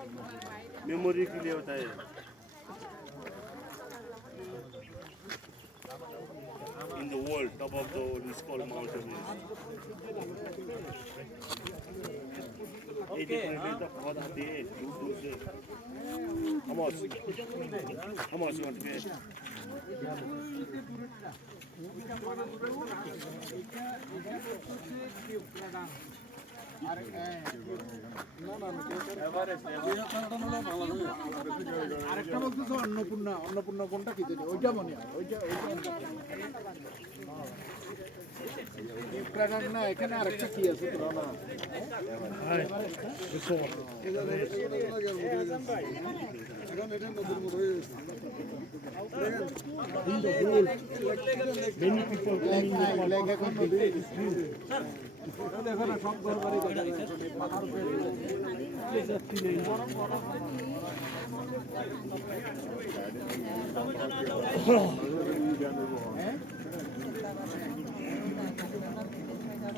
Memory के लिए होता है। In the world, top of the Nisqually mountain is 80 बहुत आती है दूर दूर से। How much? How much you want to pay? আরেকটা বলতেছো অন্নপূর্ণা, অন্নপূর্ণা কোনটা কি জানি ওইটা মনে হয়, ওইটা না। এখানে আরেকটা কি আছে তোরা না? Many people come in দেখো না সব ঘর বাড়ি দেখা যাচ্ছে পাহাড়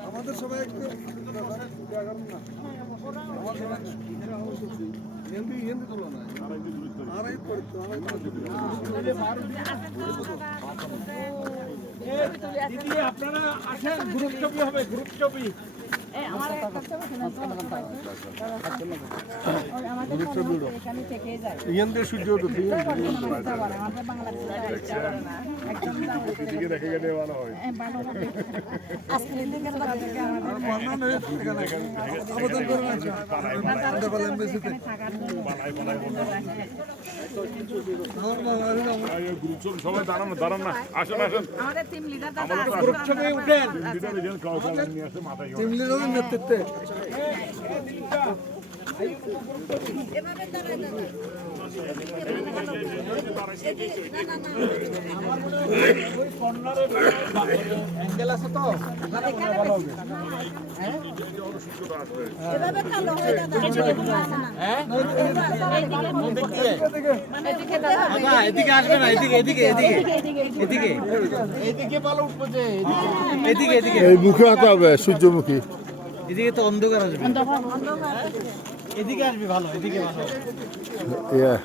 আমাদের সবাই একটু না হিন্দি হিন্দি তোলা না আড়াই পড়তো দিদি আপনারা আসেন গ্রুপ ছবি হবে গ্রুপ ছবি সবাই দাঁড়ান দাঁড়ান না আসেন আসেন আমাদের টিম লিডার দাদা গ্রুপ ছবি উঠেন টিম লিডারের নেতৃত্বে এভাবে দাঁড়ায় দাদা ওই কর্নারে অ্যাঙ্গেল আছে তো ভালো হবে এভাবে কালো হয়ে দাদা হ্যাঁ এদিকে দাদা না এদিকে আসবে না এদিকে এদিকে এদিকে এদিকে এইদিকে ভালো উঠবো যে এদিকে এদিকে এই মুখে হতে হবে সূর্যমুখী। এদিকে তো অন্ধকার আসবে এদিকে আসবে ভালো এদিকে ভালো ইয়া